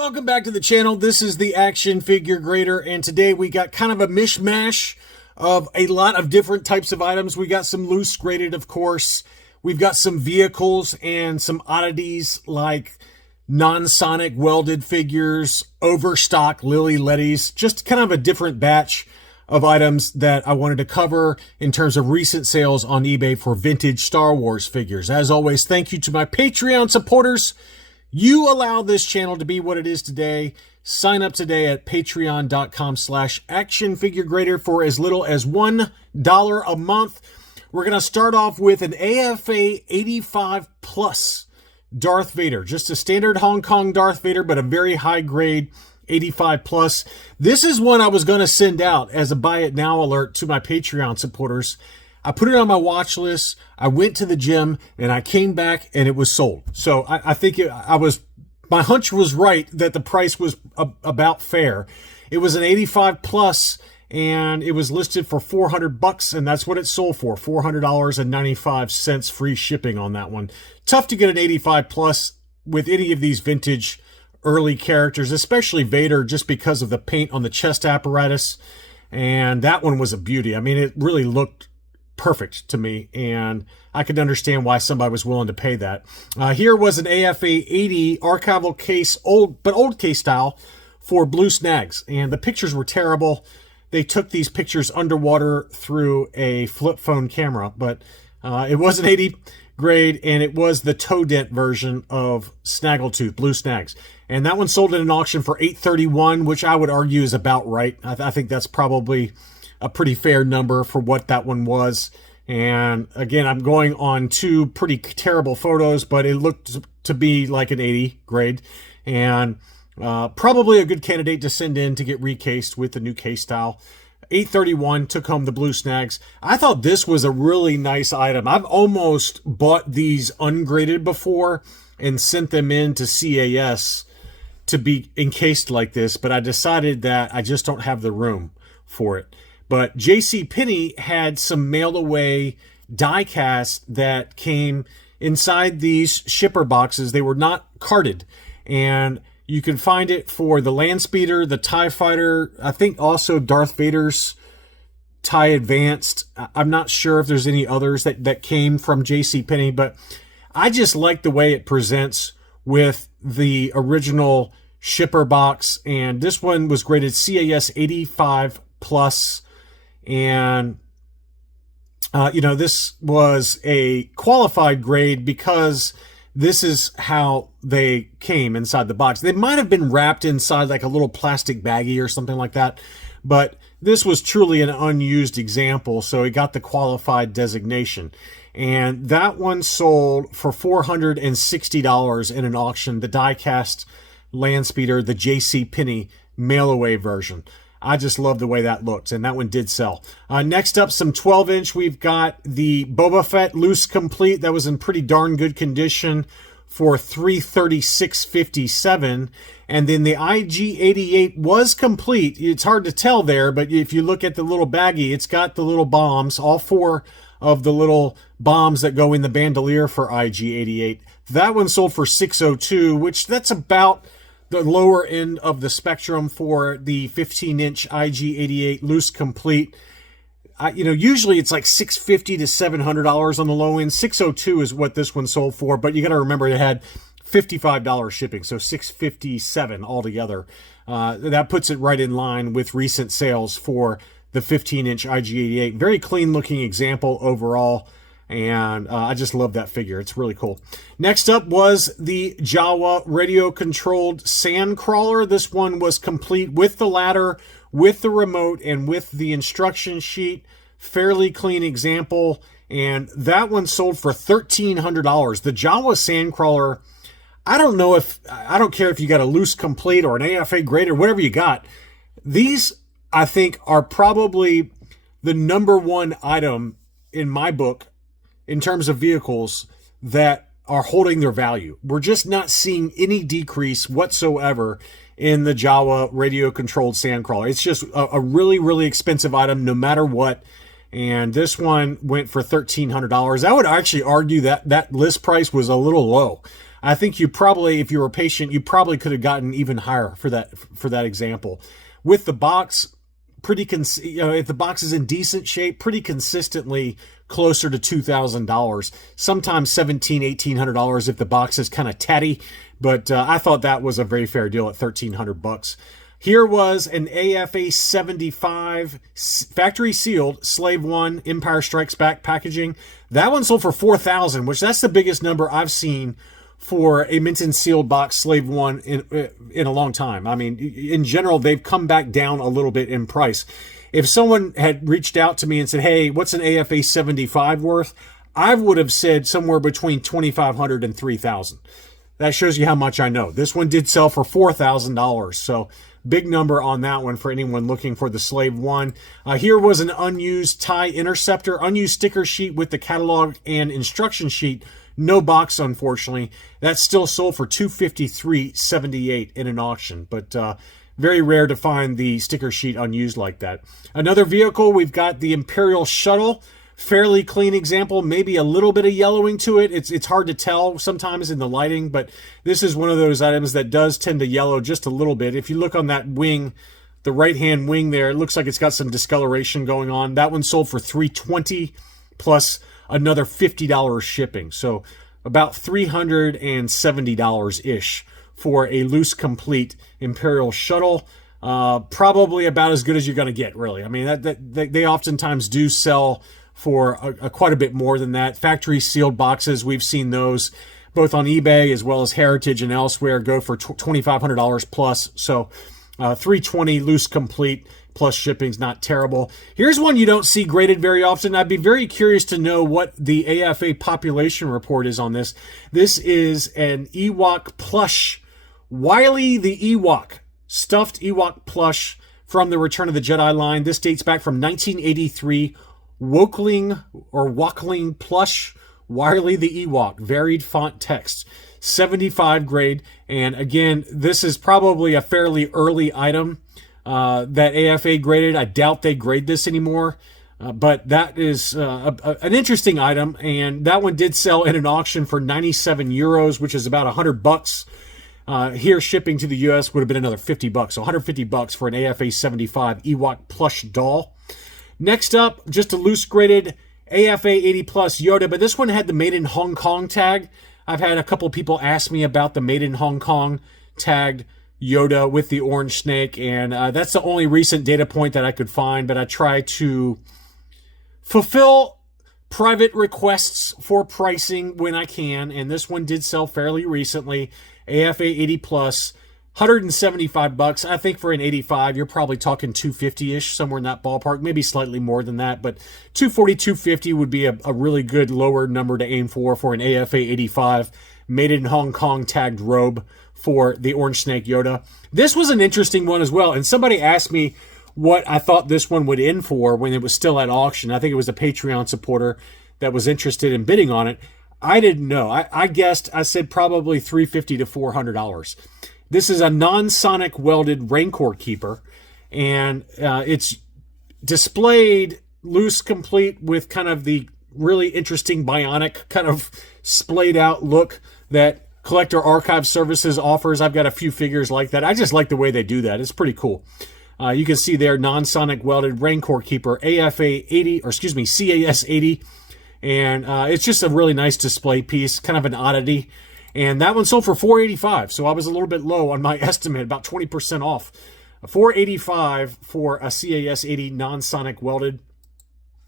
Welcome back to the channel. This is the Action Figure Grader, and today we got kind of a mishmash of a lot of different types of items. We got some loose graded, of course. We've got some vehicles and some oddities like non-sonic welded figures, overstock Lily Ledys, just kind of a different batch of items that I wanted to cover in terms of recent sales on eBay for vintage Star Wars figures. As always, thank you to my Patreon supporters. You allow this channel to be what it is today. Sign up today at patreon.com/actionfiguregrader for as little as $1 a month. We're going to start off with an AFA 85 Plus Darth Vader. Just a standard Hong Kong Darth Vader, but a very high grade 85 Plus. This is one I was going to send out as a buy it now alert to my Patreon supporters. I put it on my watch list. I went to the gym and I came back and it was sold. So I think my hunch was right that the price was about fair. It was an 85 Plus and it was listed for $400, and that's what it sold for, $400.95 free shipping on that one. Tough to get an 85 Plus with any of these vintage early characters, especially Vader, just because of the paint on the chest apparatus. And that one was a beauty. I mean, it really looked perfect to me, and I could understand why somebody was willing to pay that. Here was an AFA 80 archival case, old case style, for blue snags, and the pictures were terrible. They took these pictures underwater through a flip phone camera, but it was an 80 grade, and it was the toe dent version of Snaggletooth, blue snags. And that one sold at an auction for $831, which I would argue is about right. I think that's probably a pretty fair number for what that one was. And again, I'm going on two pretty terrible photos, but it looked to be like an 80 grade, and probably a good candidate to send in to get recased with the new case style. $831, took home the blue snags. I thought this was a really nice item. I've almost bought these ungraded before and sent them in to CAS to be encased like this, but I decided that I just don't have the room for it. But JCPenney had some mail-away diecast that came inside these shipper boxes. They were not carded, and you can find it for the Landspeeder, the TIE Fighter, I think also Darth Vader's TIE Advanced. I'm not sure if there's any others that came from JCPenney, but I just like the way it presents with the original shipper box, and this one was graded CAS 85 Plus. And, this was a qualified grade because this is how they came inside the box. They might have been wrapped inside like a little plastic baggie or something like that, but this was truly an unused example, so it got the qualified designation. And that one sold for $460 in an auction, the diecast Landspeeder, the JCPenney mail-away version. I just love the way that looks, and that one did sell. Next up, some 12-inch. We've got the Boba Fett loose complete. That was in pretty darn good condition for $336.57. And then the IG-88 was complete. It's hard to tell there, but if you look at the little baggie, it's got the little bombs, all four of the little bombs that go in the bandolier for IG-88. That one sold for $602, which that's about the lower end of the spectrum for the 15-inch IG-88 loose complete. Usually it's like $650 to $700 on the low end. $602 is what this one sold for, but you got to remember it had $55 shipping, so $657 altogether. That puts it right in line with recent sales for the 15-inch IG-88. Very clean-looking example overall. And I just love that figure. It's really cool. Next up was the Jawa radio-controlled Sandcrawler. This one was complete with the ladder, with the remote, and with the instruction sheet. Fairly clean example. And that one sold for $1,300. The Jawa Sandcrawler, I don't care if you got a loose complete or an AFA grade or whatever you got. These, I think, are probably the number one item in my book in terms of vehicles that are holding their value. We're just not seeing any decrease whatsoever in the Jawa radio-controlled Sandcrawler. It's just a really, really expensive item no matter what. And this one went for $1,300. I would actually argue that that list price was a little low. I think you probably, if you were patient, you probably could have gotten even higher for that example. With the box, if the box is in decent shape, pretty consistently closer to $2,000, sometimes $1,700, $1,800 if the box is kind of tatty. But I thought that was a very fair deal at $1,300. Here was an AFA 75 factory sealed Slave 1 Empire Strikes Back packaging. That one sold for $4,000, which that's the biggest number I've seen for a mint and sealed box Slave 1 in a long time. I mean, in general, they've come back down a little bit in price. If someone had reached out to me and said, hey, what's an AFA 75 worth? I would have said somewhere between $2,500 and $3,000. That shows you how much I know. This one did sell for $4,000. So big number on that one for anyone looking for the Slave 1. Here was an unused tie interceptor, unused sticker sheet with the catalog and instruction sheet. No box, unfortunately. That still sold for $253.78 in an auction, but very rare to find the sticker sheet unused like that. Another vehicle, we've got the Imperial Shuttle. Fairly clean example, maybe a little bit of yellowing to it. It's hard to tell sometimes in the lighting, but this is one of those items that does tend to yellow just a little bit. If you look on that wing, the right-hand wing there, it looks like it's got some discoloration going on. That one sold for $320 plus another $50 shipping. So about $370-ish for a loose complete Imperial Shuttle. Probably about as good as you're going to get, really. I mean, they oftentimes do sell for quite a bit more than that. Factory sealed boxes, we've seen those both on eBay as well as Heritage and elsewhere go for $2,500 plus. So $320 loose complete plus shipping's not terrible. Here's one you don't see graded very often. I'd be very curious to know what the AFA population report is on this. This is an Ewok plush, Wily the Ewok, stuffed Ewok plush from the Return of the Jedi line. This dates back from 1983. Wokling plush, Wily the Ewok, varied font text, 75 grade. And again, this is probably a fairly early item that AFA graded. I doubt they grade this anymore, but that is an interesting item. And that one did sell in an auction for 97 euros, which is about $100. Here shipping to the US would have been another $50. So $150 for an AFA 75 Ewok plush doll. Next up, just a loose graded AFA 80 plus Yoda, but this one had the Made in Hong Kong tag. I've had a couple people ask me about the Made in Hong Kong tagged Yoda with the orange snake, and that's the only recent data point that I could find, but I try to fulfill private requests for pricing when I can, and this one did sell fairly recently. AFA 80 plus, $175. I think for an 85, you're probably talking $250-ish, somewhere in that ballpark, maybe slightly more than that, but $240, $250 would be a really good lower number to aim for an AFA 85 Made in Hong Kong tagged robe for the Orange Snake Yoda. This was an interesting one as well, and somebody asked me what I thought this one would end for when it was still at auction. I think it was a Patreon supporter that was interested in bidding on it. I didn't know. I guessed, I said probably $350 to $400. This is a non-sonic welded Rancor Keeper, and it's displayed loose complete with kind of the really interesting bionic kind of splayed out look that Collector Archive Services offers. I've got a few figures like that. I just like the way they do that. It's pretty cool. You can see there, non-sonic welded Rancor Keeper, AFA 80, or excuse me, CAS 80, and it's just a really nice display piece, kind of an oddity. And that one sold for $485, so I was a little bit low on my estimate, about 20% off. $485 for a CAS 80 non-sonic welded.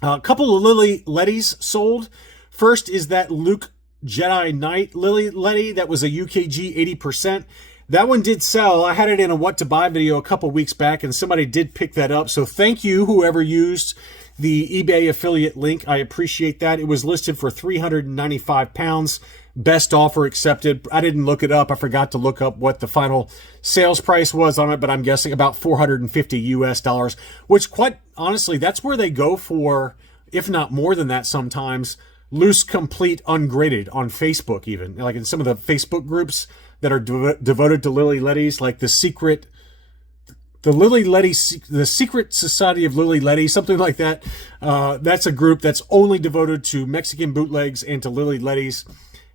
A couple of Ledys sold. First is that Luke Jedi Knight Ledy that was a UKG 80%. That one did sell. I had it in a what to buy video a couple weeks back, and somebody did pick that up. So thank you, whoever used the eBay affiliate link. I appreciate that. It was listed for £395. Best offer accepted. I didn't look it up. I forgot to look up what the final sales price was on it, but I'm guessing about $450 US, which quite honestly, that's where they go for, if not more than that sometimes, loose, complete, ungraded on Facebook even. Like in some of the Facebook groups that are devoted to Lily Ledys, like the Secret Society of Lily Ledy, something like that. That's a group that's only devoted to Mexican bootlegs and to Lily Ledys.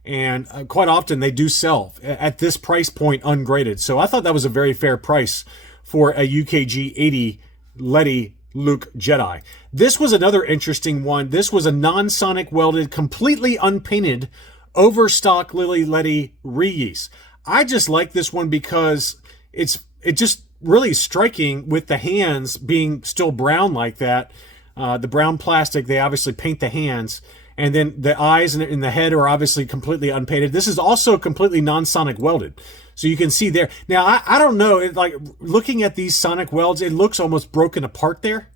And quite often they do sell at this price point ungraded. So I thought that was a very fair price for a UKG 80 Ledy Luke Jedi. This was another interesting one. This was a non-sonic welded, completely unpainted, overstock Ledy reuse. I just like this one because it just really striking with the hands being still brown like that. The brown plastic, they obviously paint the hands. And then the eyes and the head are obviously completely unpainted. This is also completely non-sonic welded. So you can see there. Now, I don't know, like looking at these sonic welds, it looks almost broken apart there.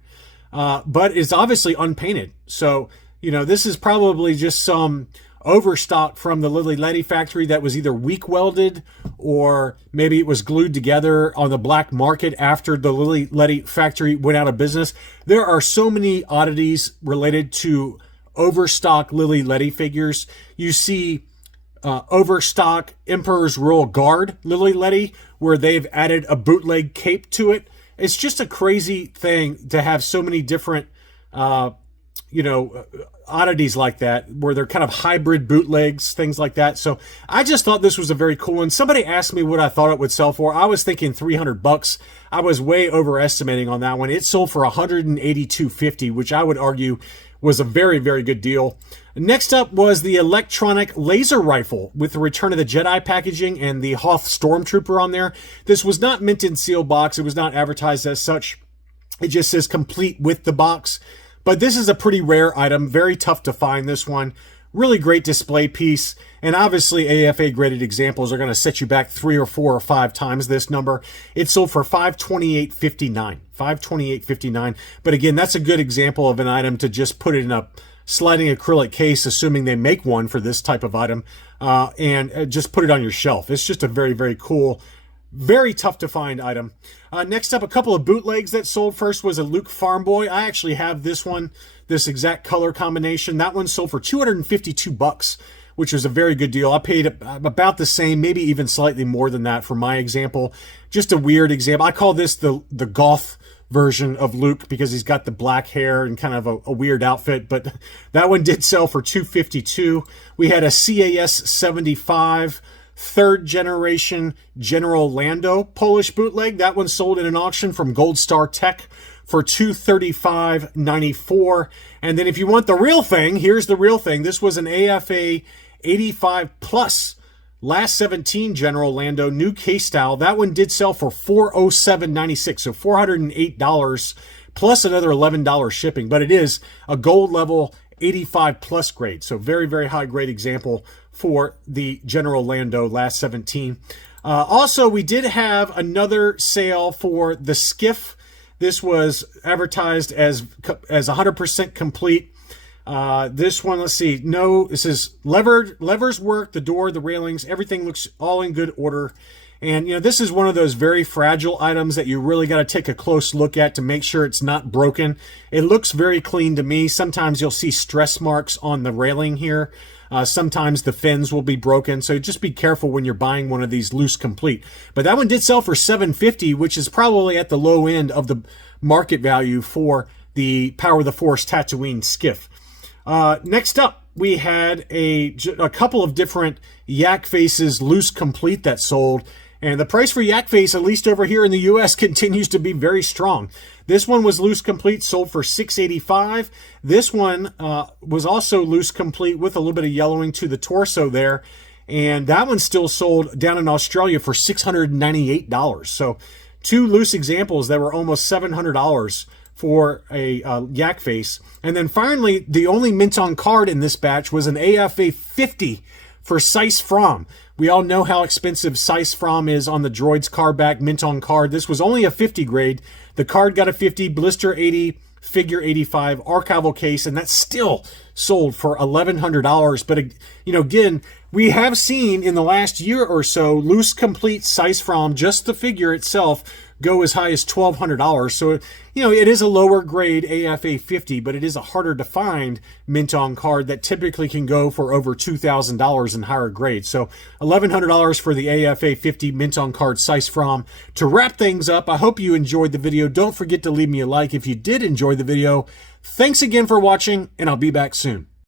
But it's obviously unpainted. So, you know, this is probably just some overstock from the Ledy factory that was either weak welded or maybe it was glued together on the black market after the Ledy factory went out of business. There are so many oddities related to overstock Ledy figures. You see overstock Emperor's Royal Guard Ledy, where they've added a bootleg cape to it. It's just a crazy thing to have so many different, oddities like that, where they're kind of hybrid bootlegs, things like that. So I just thought this was a very cool one. Somebody asked me what I thought it would sell for. I was thinking $300. I was way overestimating on that one. It sold for $182.50, which I would argue was a very, very good deal. Next up was the electronic laser rifle with the Return of the Jedi packaging and the Hoth Stormtrooper on there. This was not mint in seal box. It was not advertised as such. It just says complete with the box. But this is a pretty rare item. Very tough to find this one. Really great display piece. And obviously AFA graded examples are going to set you back 3 or 4 or 5 times this number. It sold for $528.59. $528.59. But again, that's a good example of an item to just put it in a sliding acrylic case, assuming they make one for this type of item, and just put it on your shelf. It's just a very, very cool, very tough to find item. Next up, a couple of bootlegs that sold. First was a Luke Farm Boy. I actually have this one, this exact color combination. That one sold for $252, which was a very good deal. I paid about the same, maybe even slightly more than that for my example. Just a weird example. I call this the goth version of Luke because he's got the black hair and kind of a weird outfit, but that one did sell for $252. We had a CAS 75 third generation General Lando Polish bootleg. That one sold in an auction from Gold Star Tech for $235.94. And then if you want the real thing, here's the real thing. This was an AFA 85 plus last 17 General Lando new case style. That one did sell for $407.96, so $408 plus another $11 shipping. But it is a gold level 85 plus grade, so very, very high grade example for the General Lando last 17. Also, we did have another sale for the Skiff. This was advertised as 100% complete. This one, let's see. No, this is levers work, the door, the railings, everything looks all in good order. And, you know, this is one of those very fragile items that you really got to take a close look at to make sure it's not broken. It looks very clean to me. Sometimes you'll see stress marks on the railing here. Sometimes the fins will be broken. So just be careful when you're buying one of these loose complete. But that one did sell for $750, which is probably at the low end of the market value for the Power of the Force Tatooine Skiff. Next up, we had a couple of different Yak Faces loose complete that sold. And the price for Yak Face, at least over here in the U.S., continues to be very strong. This one was loose complete, sold for $685. This one was also loose complete with a little bit of yellowing to the torso there. And that one still sold down in Australia for $698. So 2 loose examples that were almost $700 for a Yak Face. And then finally, the only mint on card in this batch was an AFA 50 for Sice Fromm. We all know how expensive Sice Fromm is on the Droids card back, mint on card. This was only a 50 grade. The card got a 50, blister 80, figure 85, archival case, and that's still sold for $1,100. But, you know, again, we have seen in the last year or so loose complete Sice Fromm, just the figure itself, go as high as $1,200. So, you know, it is a lower grade AFA 50, but it is a harder to find mint on card that typically can go for over $2,000 in higher grades. So $1,100 for the AFA 50 mint on card Sice Fromm. To wrap things up, I hope you enjoyed the video. Don't forget to leave me a like if you did enjoy the video. Thanks again for watching, and I'll be back soon.